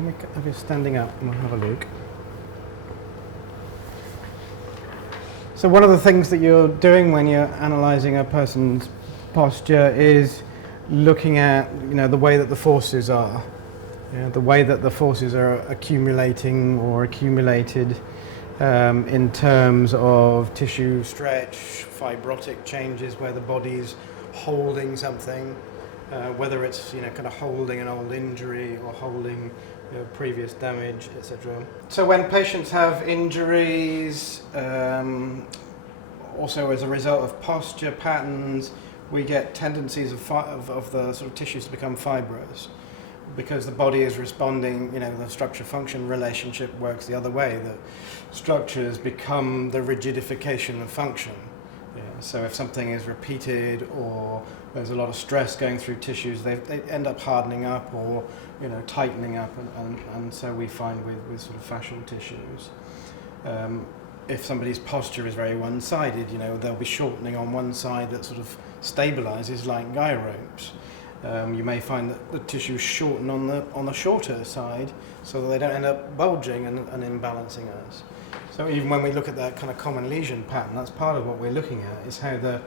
can we have you standing up and we'll have a look? So one of the things that you're doing when you're analysing a person's posture is looking at, the way that the forces are, the way that the forces are accumulating or accumulated in terms of tissue stretch, fibrotic changes where the body's holding something, whether it's kind of holding an old injury or holding previous damage, etc. So when patients have injuries, also as a result of posture patterns, we get tendencies of the sort of tissues to become fibrous because the body is responding, the structure-function relationship works the other way, that structures become the rigidification of function. So if something is repeated or there's a lot of stress going through tissues, they end up hardening up or tightening up, and so we find with sort of fascial tissues. If somebody's posture is very one-sided, they'll be shortening on one side that sort of stabilizes like guy ropes. You may find that the tissues shorten on the shorter side so that they don't end up bulging and imbalancing us. So even when we look at that kind of common lesion pattern, that's part of what we're looking at, is how the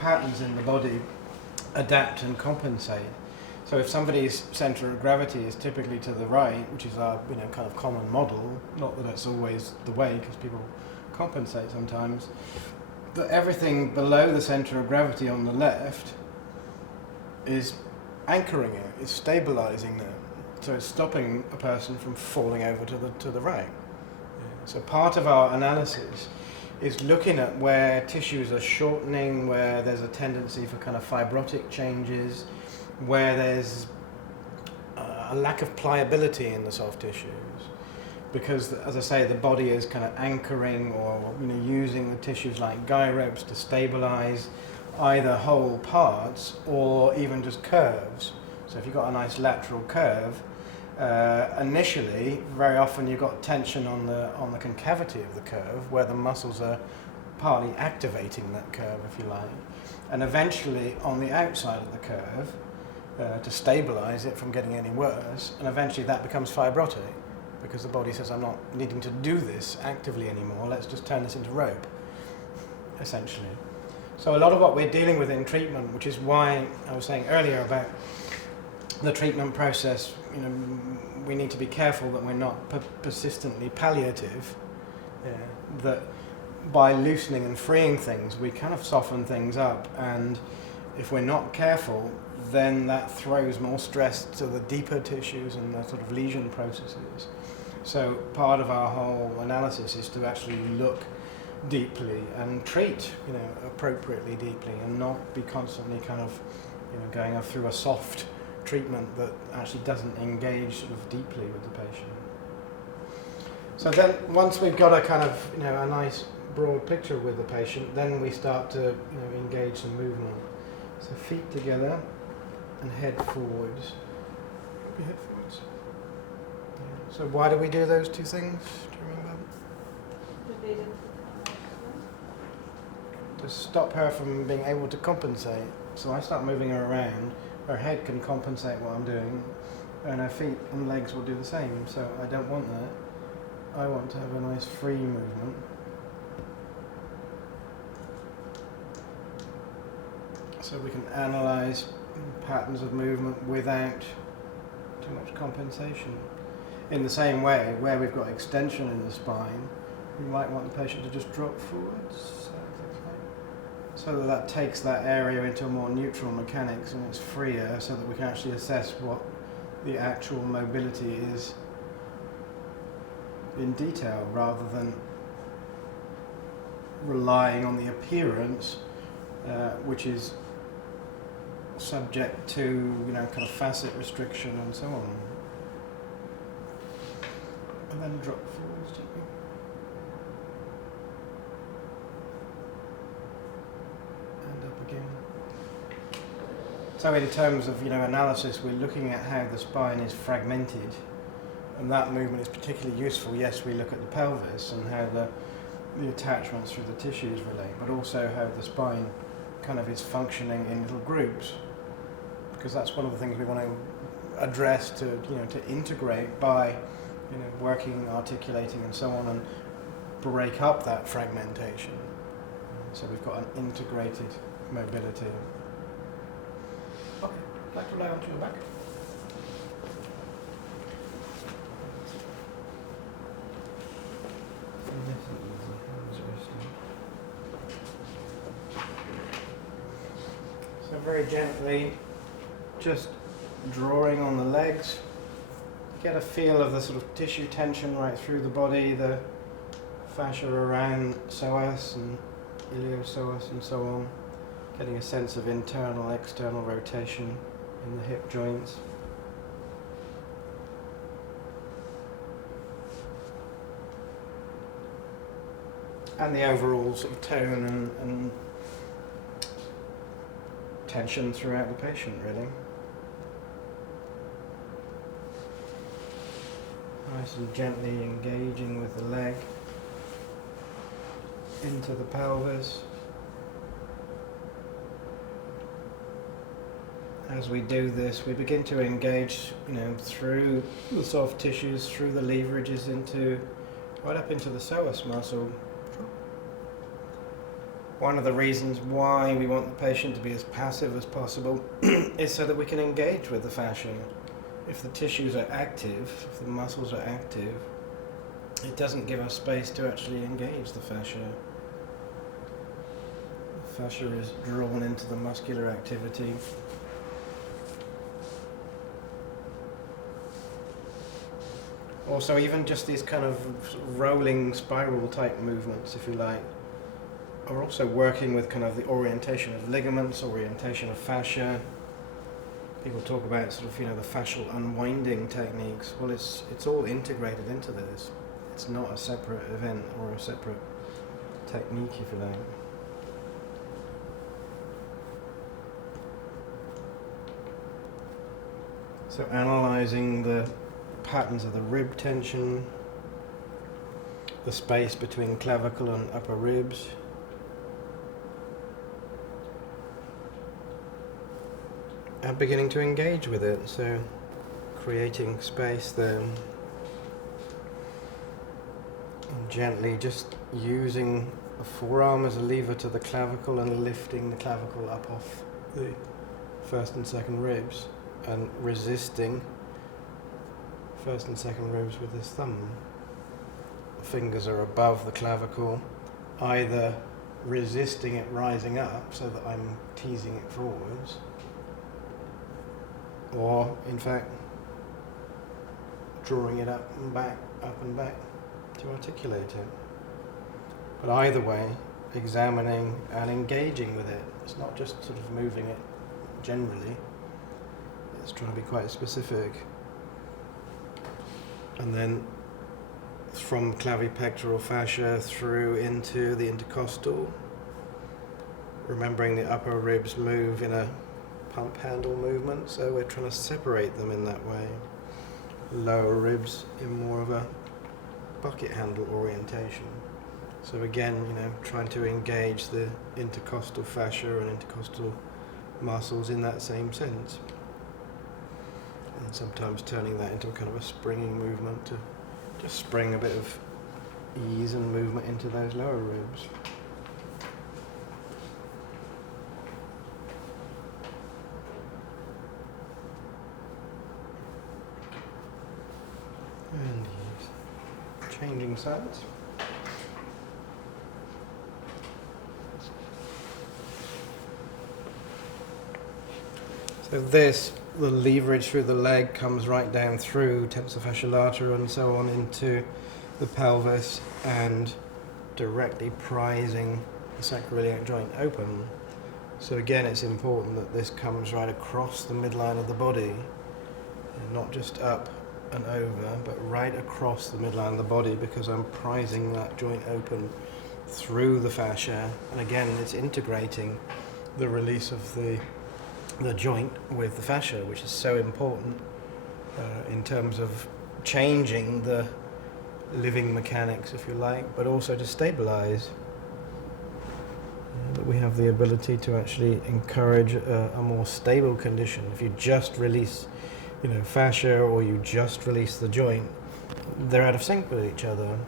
patterns in the body adapt and compensate. So if somebody's centre of gravity is typically to the right, which is our kind of common model, not that it's always the way because people compensate sometimes, but everything below the centre of gravity on the left is anchoring it, is stabilising it, so it's stopping a person from falling over to the right. So part of our analysis is looking at where tissues are shortening, where there's a tendency for kind of fibrotic changes, where there's a lack of pliability in the soft tissues. Because, as I say, the body is kind of anchoring or using the tissues like guy ropes to stabilise either whole parts or even just curves. So if you've got a nice lateral curve, initially, very often you've got tension on the concavity of the curve where the muscles are partly activating that curve, if you like, and eventually on the outside of the curve to stabilize it from getting any worse, and eventually that becomes fibrotic because the body says, I'm not needing to do this actively anymore, let's just turn this into rope, essentially. So a lot of what we're dealing with in treatment, which is why I was saying earlier about the treatment process, we need to be careful that we're not persistently palliative, that by loosening and freeing things, we kind of soften things up, and if we're not careful, then that throws more stress to the deeper tissues and the sort of lesion processes. So part of our whole analysis is to actually look deeply and treat, appropriately deeply, and not be constantly kind of, going through a soft treatment that actually doesn't engage sort of deeply with the patient. So then once we've got a kind of, a nice broad picture with the patient, then we start to, engage some movement. So feet together and head forwards. Head forwards. Yeah. So why do we do those two things? Do you remember? To stop her from being able to compensate. So I start moving her around. Her head can compensate what I'm doing, and her feet and legs will do the same. So I don't want that. I want to have a nice free movement. So we can analyse patterns of movement without too much compensation. In the same way, where we've got extension in the spine, we might want the patient to just drop forwards. So that takes that area into a more neutral mechanics and it's freer, so that we can actually assess what the actual mobility is in detail, rather than relying on the appearance, which is subject to kind of facet restriction and so on. And then drop forwards gently. Again. So in terms of analysis, we're looking at how the spine is fragmented, and that movement is particularly useful. Yes, we look at the pelvis and how the attachments through the tissues relate, but also how the spine kind of is functioning in little groups, because that's one of the things we want to address, to integrate by working, articulating, and so on, and break up that fragmentation. So we've got an integrated mobility. Okay, I'd like to lie onto your back. So very gently, just drawing on the legs, get a feel of the sort of tissue tension right through the body, the fascia around psoas and iliopsoas and so on, getting a sense of internal, external rotation in the hip joints. And the overall sort of tone and tension throughout the patient, really. Nice and gently engaging with the leg into the pelvis. As we do this, we begin to engage, through the soft tissues, through the leverages right up into the psoas muscle. One of the reasons why we want the patient to be as passive as possible is so that we can engage with the fascia. If the tissues are active, if the muscles are active, it doesn't give us space to actually engage the fascia. The fascia is drawn into the muscular activity. Also, even just these kind of rolling spiral type movements, if you like, are also working with kind of the orientation of ligaments, orientation of fascia. People talk about sort of, the fascial unwinding techniques. Well, it's all integrated into this. It's not a separate event or a separate technique, if you like. So analysing the patterns of the rib tension, the space between clavicle and upper ribs, and beginning to engage with it, so creating space there, and gently just using the forearm as a lever to the clavicle and lifting the clavicle up off the first and second ribs, and resisting first and second ribs with this thumb. The fingers are above the clavicle, either resisting it rising up so that I'm teasing it forwards, or in fact drawing it up and back to articulate it. But either way, examining and engaging with it. It's not just sort of moving it generally, it's trying to be quite specific. And then from clavipectoral fascia through into the intercostal, remembering the upper ribs move in a pump handle movement, so we're trying to separate them in that way. Lower ribs in more of a bucket handle orientation. So again, trying to engage the intercostal fascia and intercostal muscles in that same sense. And sometimes turning that into a kind of a springing movement to just spring a bit of ease and movement into those lower ribs. And changing sides. So the leverage through the leg comes right down through tensor fasciae lata and so on into the pelvis and directly prizing the sacroiliac joint open. So again, it's important that this comes right across the midline of the body, and not just up and over, but right across the midline of the body, because I'm prizing that joint open through the fascia. And again, it's integrating the release of the joint with the fascia, which is so important in terms of changing the living mechanics, if you like, but also to stabilize. That we have the ability to actually encourage a more stable condition. If you just release, fascia, or you just release the joint, they're out of sync with each other.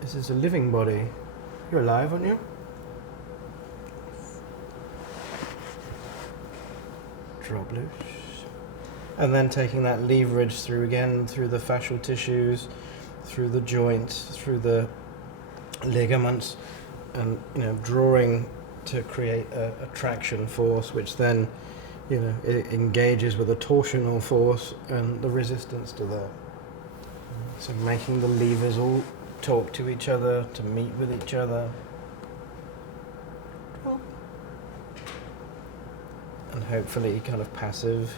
This is a living body. You're alive, aren't you? Drop loose. And then taking that leverage through again, through the fascial tissues, through the joints, through the ligaments, and drawing to create a traction force, which then it engages with a torsional force and the resistance to that. So making the levers all talk to each other, to meet with each other. And hopefully kind of passive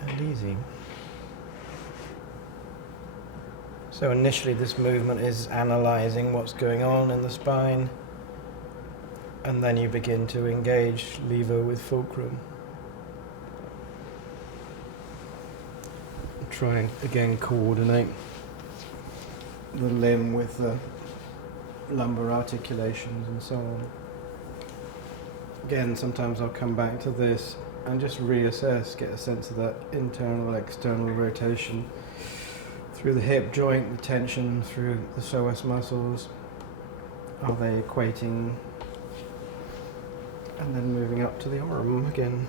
and easy. So initially this movement is analysing what's going on in the spine, and then you begin to engage lever with fulcrum. Try and again coordinate the limb with the lumbar articulations and so on. Again, sometimes I'll come back to this and just reassess, get a sense of that internal, external rotation through the hip joint, the tension through the psoas muscles. Are they equating? And then moving up to the arm again.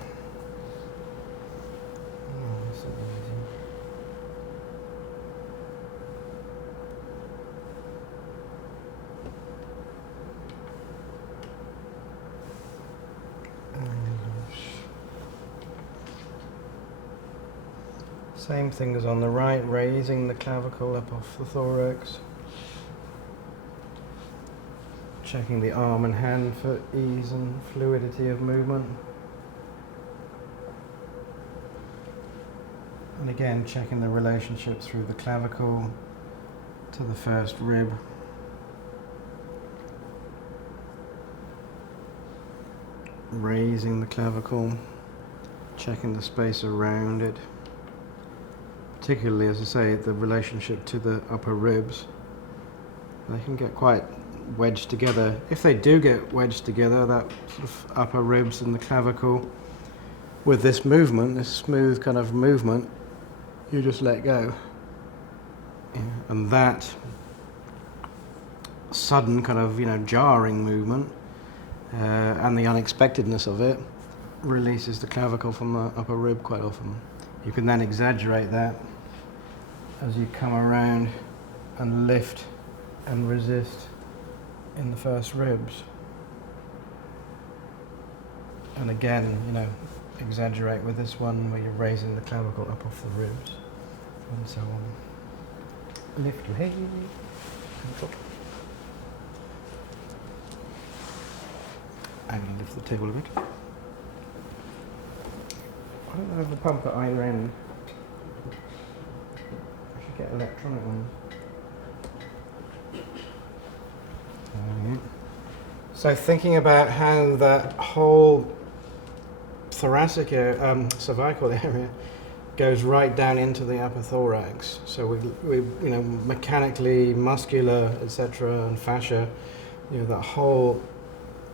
Oh, so easy. Same thing as on the right, raising the clavicle up off the thorax. Checking the arm and hand for ease and fluidity of movement. And again, checking the relationship through the clavicle to the first rib. Raising the clavicle, checking the space around it. Particularly, as I say, the relationship to the upper ribs. They can get quite wedged together. If they do get wedged together, that sort of upper ribs and the clavicle, with this movement, this smooth kind of movement, you just let go. Yeah. And that sudden kind of, jarring movement and the unexpectedness of it releases the clavicle from the upper rib quite often. You can then exaggerate that as you come around and lift and resist in the first ribs. And again, exaggerate with this one where you're raising the clavicle up off the ribs and so on. Lift your head and drop. I'm going to lift the table a bit. I don't have the pump at either end. I should get electronic ones. So thinking about how that whole thoracic area, cervical area goes right down into the upper thorax. So we mechanically, muscular, etc., and fascia, that whole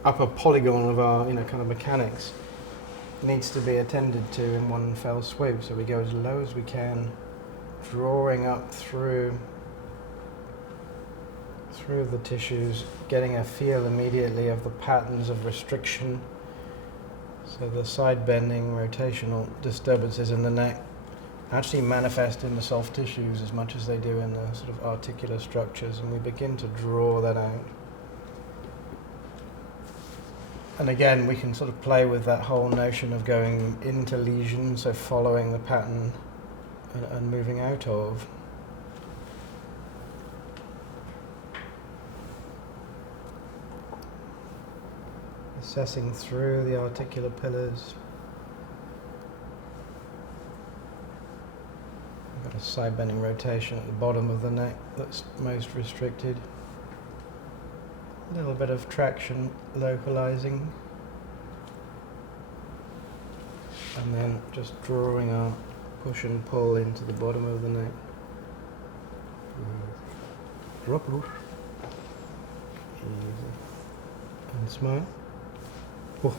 upper polygon of our, kind of mechanics needs to be attended to in one fell swoop. So we go as low as we can, drawing up through the tissues, getting a feel immediately of the patterns of restriction. So the side bending, rotational disturbances in the neck actually manifest in the soft tissues as much as they do in the sort of articular structures, and we begin to draw that out. And again, we can sort of play with that whole notion of going into lesion, so following the pattern and moving out of. Assessing through the articular pillars. We've got a side bending rotation at the bottom of the neck that's most restricted. A little bit of traction localizing. And then just drawing our push and pull into the bottom of the neck. Drop it. Easy. And smile. Oh.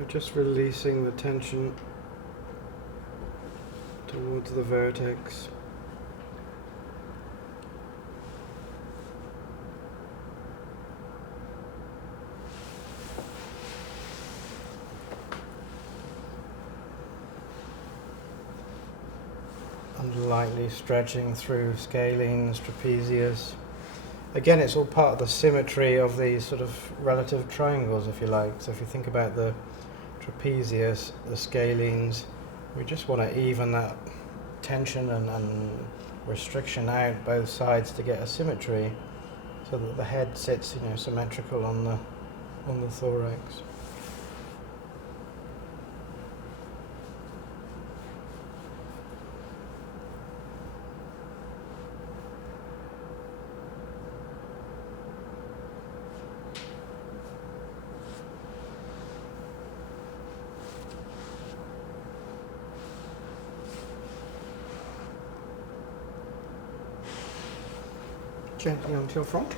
So just releasing the tension towards the vertex. And lightly stretching through scalenes, trapezius. Again, it's all part of the symmetry of these sort of relative triangles, if you like. So if you think about the trapezius, the scalenes, we just want to even that tension and restriction out both sides to get a symmetry, so that the head sits, symmetrical on the thorax. Gently onto your front.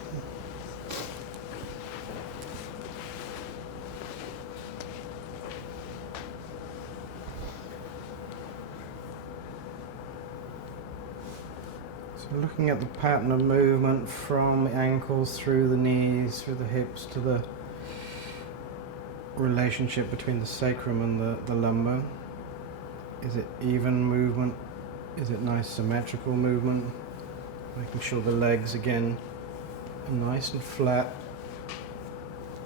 So looking at the pattern of movement from the ankles through the knees, through the hips, to the relationship between the sacrum and the lumbar. Is it even movement? Is it nice symmetrical movement? Making sure the legs again are nice and flat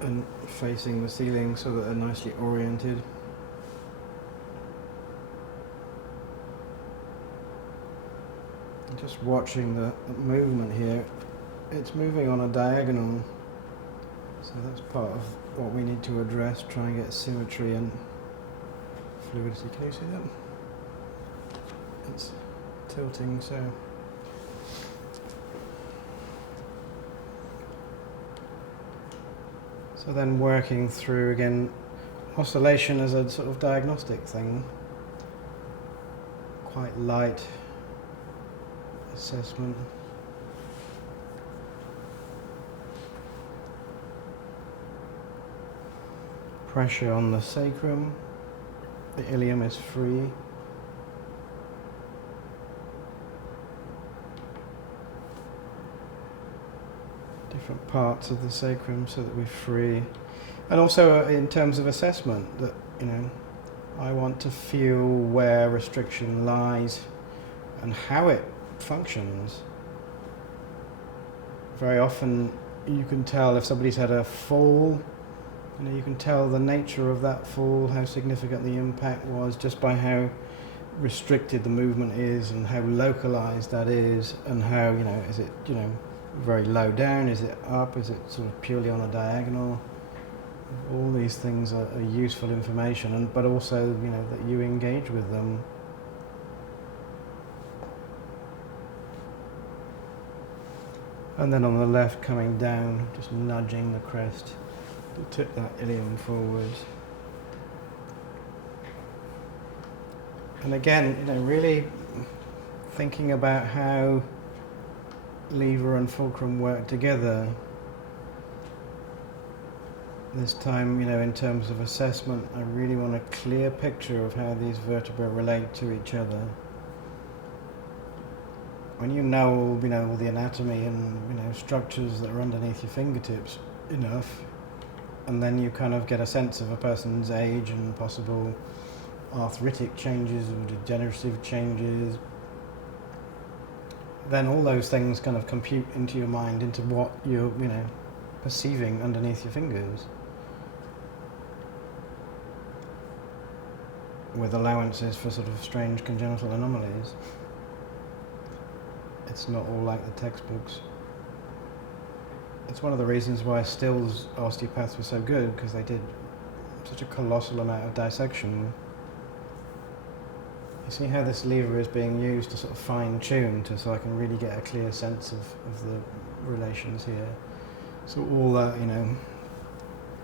and facing the ceiling so that they're nicely oriented. And just watching the movement here, it's moving on a diagonal, so that's part of what we need to address, try and get symmetry and fluidity. Can you see that? It's tilting, so then working through again, oscillation as a sort of diagnostic thing, quite light assessment. Pressure on the sacrum, the ilium is free. Different parts of the sacrum so that we're free. And also in terms of assessment, that I want to feel where restriction lies and how it functions. Very often you can tell if somebody's had a fall, you can tell the nature of that fall, how significant the impact was, just by how restricted the movement is and how localized that is, and how, is it, very low down, is it up, is it sort of purely on a diagonal? All these things are useful information, but also, that you engage with them. And then on the left, coming down, just nudging the crest to tip that ilium forwards. And again, really thinking about how lever and fulcrum work together. This time, in terms of assessment, I really want a clear picture of how these vertebrae relate to each other. When you know all the anatomy and, structures that are underneath your fingertips enough, and then you kind of get a sense of a person's age and possible arthritic changes or degenerative changes, then all those things kind of compute into your mind, into what you're, perceiving underneath your fingers, with allowances for sort of strange congenital anomalies. It's not all like the textbooks. It's one of the reasons why Still's osteopaths were so good, because they did such a colossal amount of dissection. You see how this lever is being used to sort of fine-tune, so I can really get a clear sense of the relations here. So all that,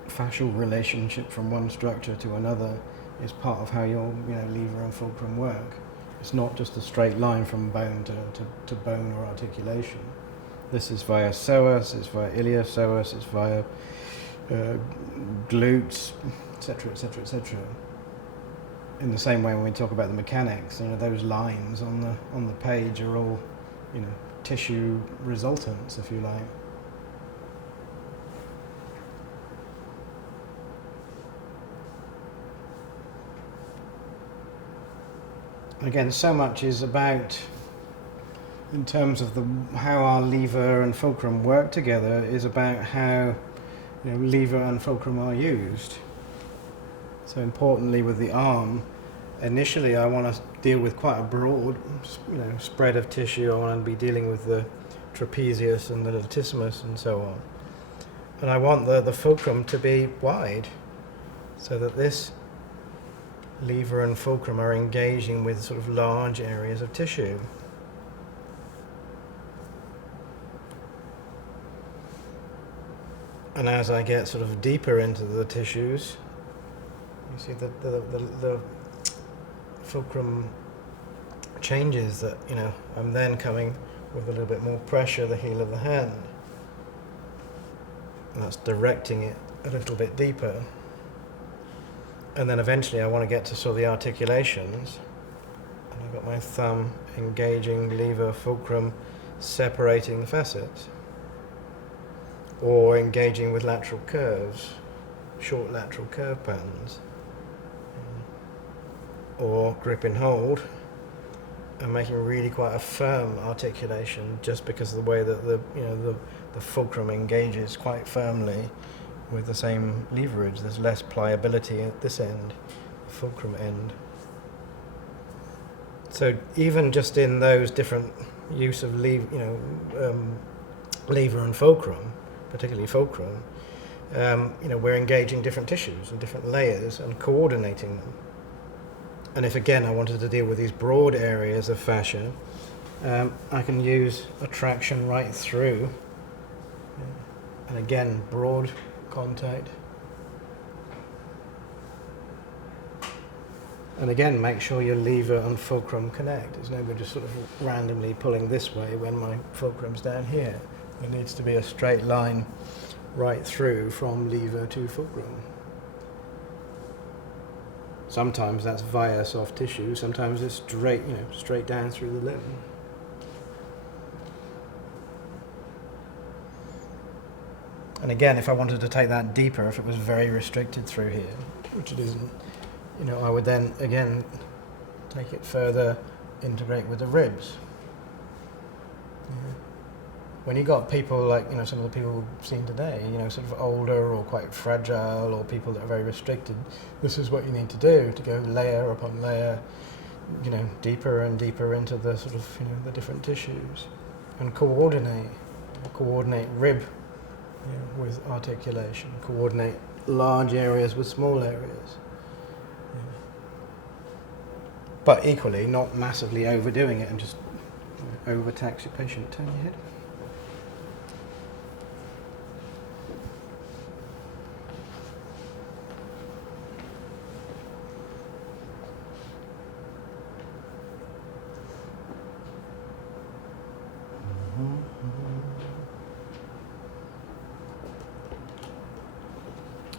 fascial relationship from one structure to another is part of how your, lever and fulcrum work. It's not just a straight line from bone to bone or articulation. This is via psoas, it's via iliopsoas, it's via glutes, etc., etc., etc. In the same way when we talk about the mechanics, those lines on the page are all, tissue resultants, if you like. Again, so much is about, in terms of how our lever and fulcrum work together, is about how lever and fulcrum are used. So importantly with the arm, initially I want to deal with quite a broad spread of tissue. I want to be dealing with the trapezius and the latissimus and so on. And I want the fulcrum to be wide, so that this lever and fulcrum are engaging with sort of large areas of tissue. And as I get sort of deeper into the tissues, you see the fulcrum changes, that I'm then coming with a little bit more pressure the heel of the hand, and that's directing it a little bit deeper. And then eventually I want to get to sort of the articulations, and I've got my thumb engaging lever, fulcrum, separating the facets, or engaging with lateral curves, short lateral curve patterns, or grip and hold, and making really quite a firm articulation, just because of the way that the fulcrum engages quite firmly with the same leverage. There's less pliability at this end, the fulcrum end. So even just in those different use of lever and fulcrum, particularly fulcrum, we're engaging different tissues and different layers and coordinating them. And if again I wanted to deal with these broad areas of fascia, I can use a traction right through, and again broad contact, and again make sure your lever and fulcrum connect. There's no good just sort of randomly pulling this way when my fulcrum's down here. There needs to be a straight line right through from lever to fulcrum. Sometimes that's via soft tissue, sometimes it's straight down through the limb. And again, if I wanted to take that deeper, if it was very restricted through here, which it isn't, I would then again take it further, integrate with the ribs. When you got people like some of the people we've seen today, sort of older or quite fragile, or people that are very restricted, this is what you need to do, to go layer upon layer, deeper and deeper into the sort of the different tissues, and coordinate rib with articulation, coordinate large areas with small areas. But equally, not massively overdoing it and just overtax your patient. Turn your head.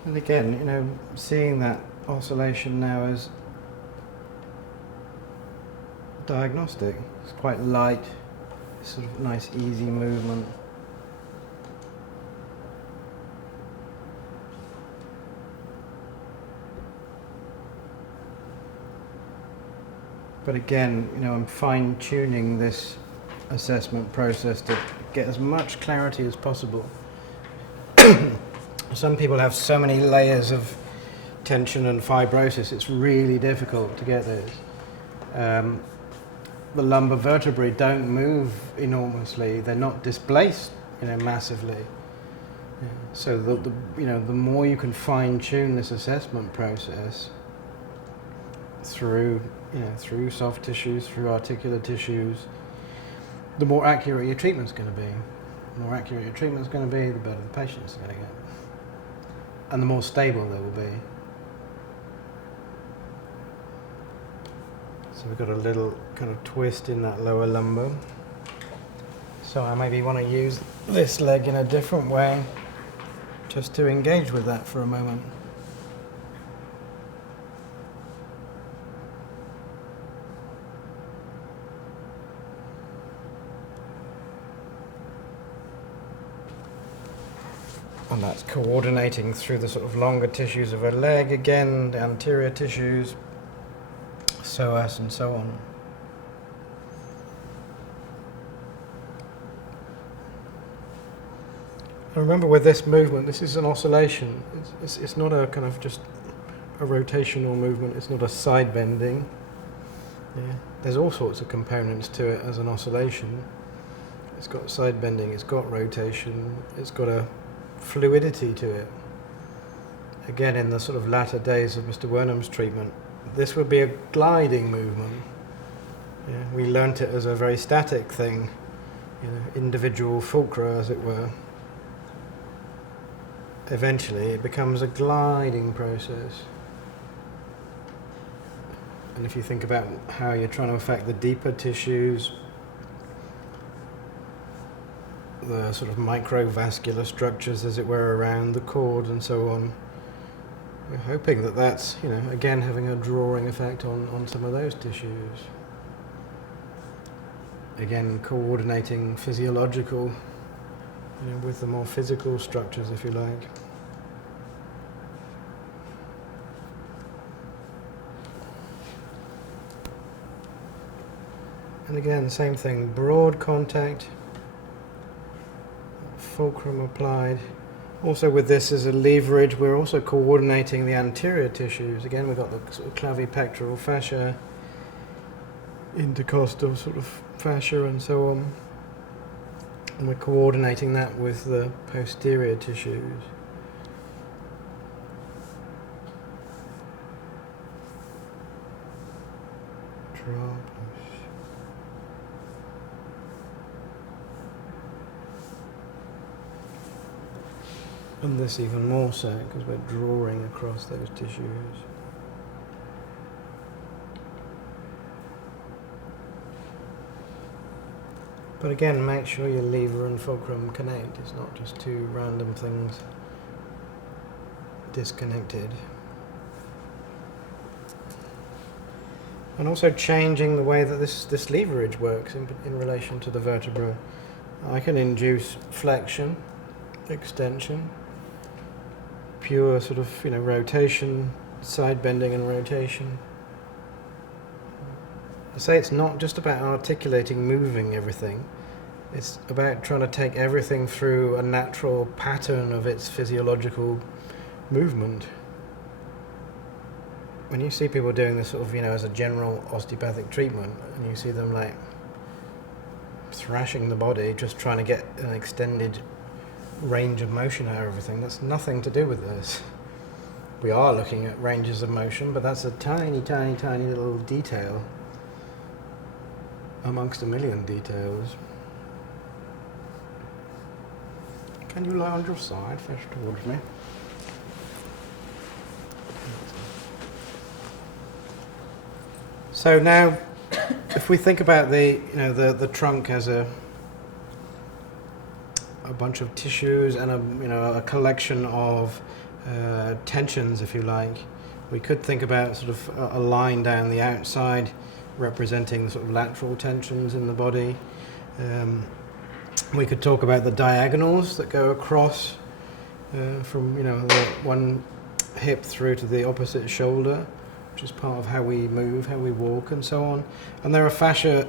And again, seeing that oscillation now as diagnostic. It's quite light, sort of nice, easy movement. But again, I'm fine-tuning this assessment process to get as much clarity as possible. Some people have so many layers of tension and fibrosis, it's really difficult to get this. The lumbar vertebrae don't move enormously; they're not displaced, massively. Yeah. So the more you can fine-tune this assessment process through soft tissues, through articular tissues, the more accurate your treatment's going to be. The more accurate your treatment's going to be, the better the patient's going to get, and the more stable they will be. So we've got a little kind of twist in that lower lumbar. So I maybe want to use this leg in a different way, just to engage with that for a moment. And that's coordinating through the sort of longer tissues of a leg, again, the anterior tissues, psoas and so on. And remember, with this movement, this is an oscillation. It's not a kind of just a rotational movement, it's not a side bending. Yeah. There's all sorts of components to it as an oscillation. It's got side bending, it's got rotation, it's got a fluidity to it. Again, in the sort of latter days of Mr. Wernham's treatment, this would be a gliding movement. Yeah, we learnt it as a very static thing, individual fulcra, as it were. Eventually, it becomes a gliding process. And if you think about how you're trying to affect the deeper tissues, the sort of microvascular structures, as it were, around the cord and so on, we're hoping that that's, again, having a drawing effect on some of those tissues. Again, coordinating physiological, with the more physical structures, if you like. And again, same thing, broad contact, fulcrum applied. Also with this as a leverage, we're also coordinating the anterior tissues. Again, we've got the sort of clavipectoral fascia, intercostal sort of fascia and so on. And we're coordinating that with the posterior tissues. And this even more so, because we're drawing across those tissues. But again, make sure your lever and fulcrum connect. It's not just two random things disconnected. And also changing the way that this leverage works in relation to the vertebra. I can induce flexion, extension, pure sort of rotation, side bending and rotation. I say it's not just about articulating, moving everything. It's about trying to take everything through a natural pattern of its physiological movement. When you see people doing this sort of, as a general osteopathic treatment, and you see them like thrashing the body, just trying to get an extended range of motion out of everything, that's nothing to do with this. We are looking at ranges of motion, but that's a tiny, tiny, tiny little detail amongst a million details. Can you lie on your side, face towards me? So now, if we think about the trunk as a bunch of tissues and a collection of tensions, if you like, we could think about sort of a line down the outside representing sort of lateral tensions in the body. We could talk about the diagonals that go across from the one hip through to the opposite shoulder, which is part of how we move, how we walk, and so on. And there are fascial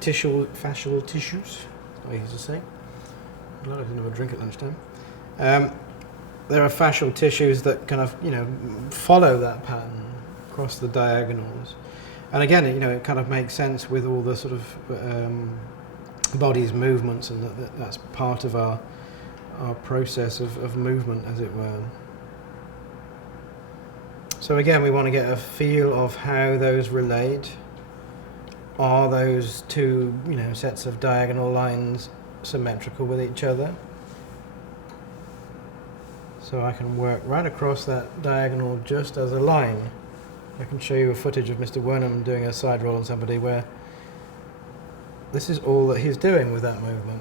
tissues, I used to say. I'm glad I didn't have a drink at lunchtime. There are fascial tissues that kind of, follow that pattern across the diagonals. And again, it kind of makes sense with all the sort of body's movements, and that's part of our process of movement, as it were. So again, we want to get a feel of how those relate. Are those two, sets of diagonal lines symmetrical with each other? So I can work right across that diagonal just as a line. I can show you a footage of Mr. Wernham doing a side roll on somebody where this is all that he's doing with that movement.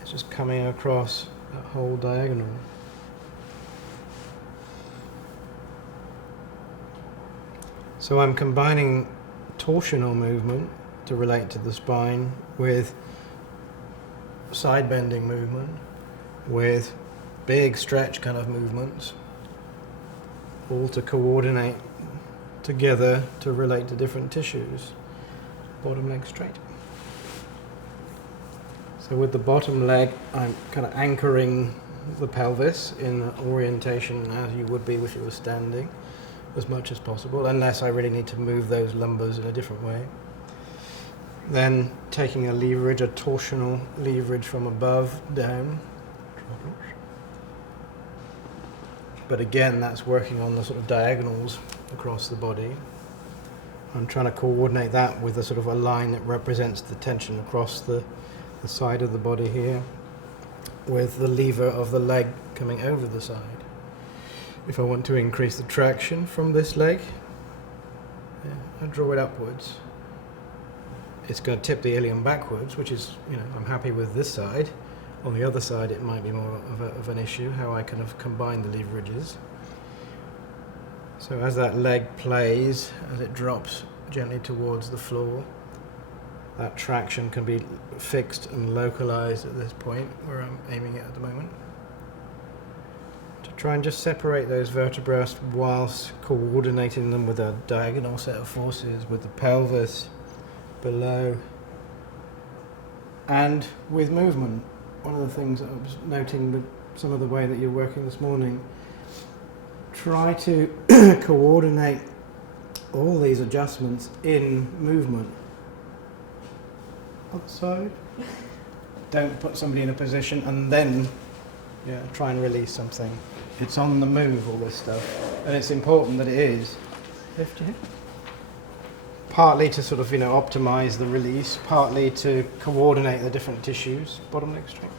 It's just coming across that whole diagonal. So I'm combining torsional movement to relate to the spine with side bending movement, with big stretch kind of movements, all to coordinate together to relate to different tissues. Bottom leg straight. So with the bottom leg, I'm kind of anchoring the pelvis in orientation as you would be if you were standing, as much as possible, unless I really need to move those lumbars in a different way. Then taking a leverage, a torsional leverage from above down. But again, that's working on the sort of diagonals across the body. I'm trying to coordinate that with a sort of a line that represents the tension across the side of the body here, with the lever of the leg coming over the side. If I want to increase the traction from this leg, I draw it upwards. It's going to tip the ilium backwards, which is, I'm happy with this side. On the other side, it might be more of an issue, how I kind of combine the leverages. So as that leg plays, as it drops gently towards the floor, that traction can be fixed and localized at this point where I'm aiming it at the moment. To try and just separate those vertebrae whilst coordinating them with a diagonal set of forces with the pelvis below and with movement. One of the things that I was noting with some of the way that you're working this morning, try to coordinate all these adjustments in movement. Other side. Don't put somebody in a position and then try and release something. It's on the move, all this stuff. And it's important that it is. Lift your hip. Partly to sort of, optimize the release, partly to coordinate the different tissues. Bottom leg straight.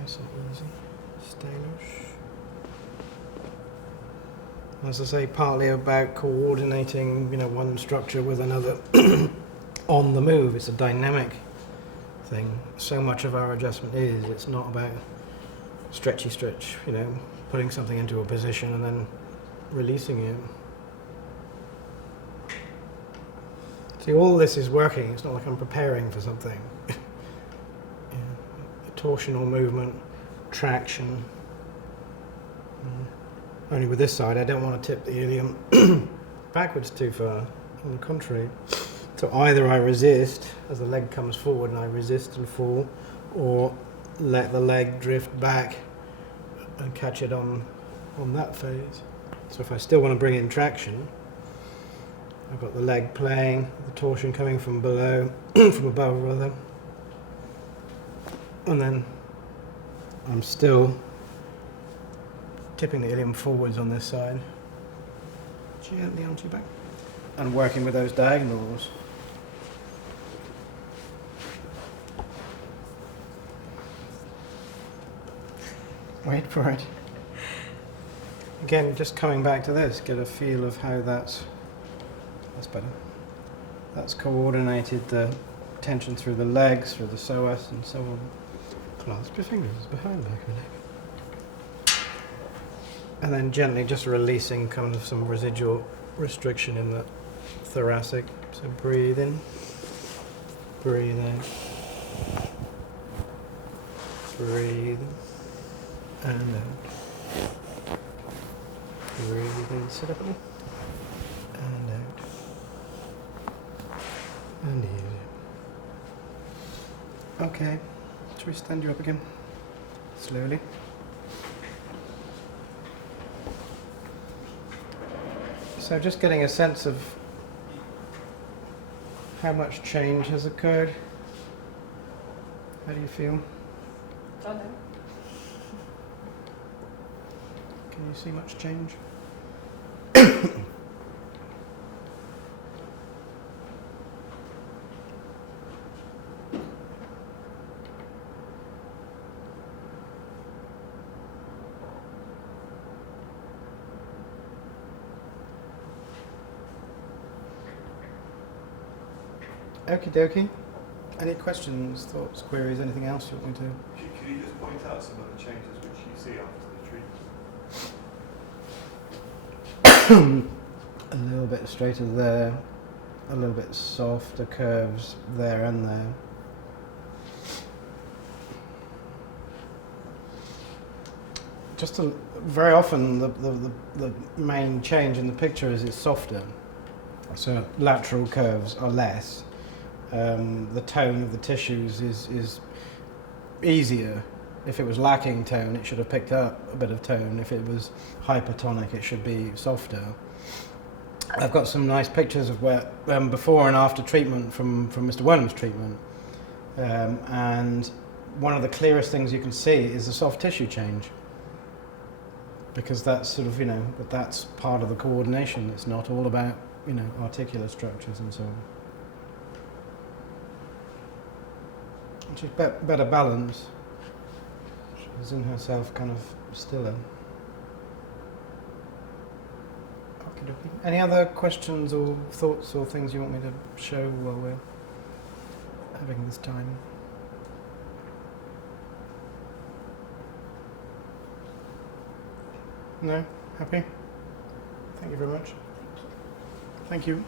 Nice and easy. Stylish. As I say, partly about coordinating, one structure with another on the move. It's a dynamic thing. So much of our adjustment is, it's not about stretch, putting something into a position and then releasing it. See, all this is working. It's not like I'm preparing for something. Torsional movement, traction. Only with this side, I don't want to tip the ilium backwards too far. On the contrary. So either I resist as the leg comes forward and I resist and fall, or let the leg drift back and catch it on that phase. So if I still want to bring in traction, I've got the leg playing, the torsion coming from below, from above rather, and then I'm still tipping the ilium forwards on this side, gently onto your back, and working with those diagonals. Wait for it. Again, just coming back to this, get a feel of how that's better. That's coordinated the tension through the legs, through the psoas, and so on. Clasp your fingers behind the back of the neck. And then gently just releasing kind of some residual restriction in the thoracic. So breathe in, breathe out, breathe in, and out. Breathe in, sit up, and out. And easy. Okay, shall we stand you up again? Slowly. So just getting a sense of how much change has occurred. How do you feel? I know. Can you see much change? Okie dokie. Any questions, thoughts, queries, anything else you want me to? Could you just point out some of the changes which you see after the treatment? A little bit straighter there, a little bit softer curves there and there. Very often the main change in the picture is it's softer. So lateral curves are less. The tone of the tissues is easier. If it was lacking tone, it should have picked up a bit of tone. If it was hypertonic, it should be softer. I've got some nice pictures of where before and after treatment from Mr. Wenham's treatment, and one of the clearest things you can see is the soft tissue change, because that's sort of, that's part of the coordination. It's not all about, articular structures and so on. And she's better balance. She's in herself kind of stiller. Okey-dokey. Any other questions or thoughts or things you want me to show while we're having this time? No? Happy? Thank you very much. Thank you.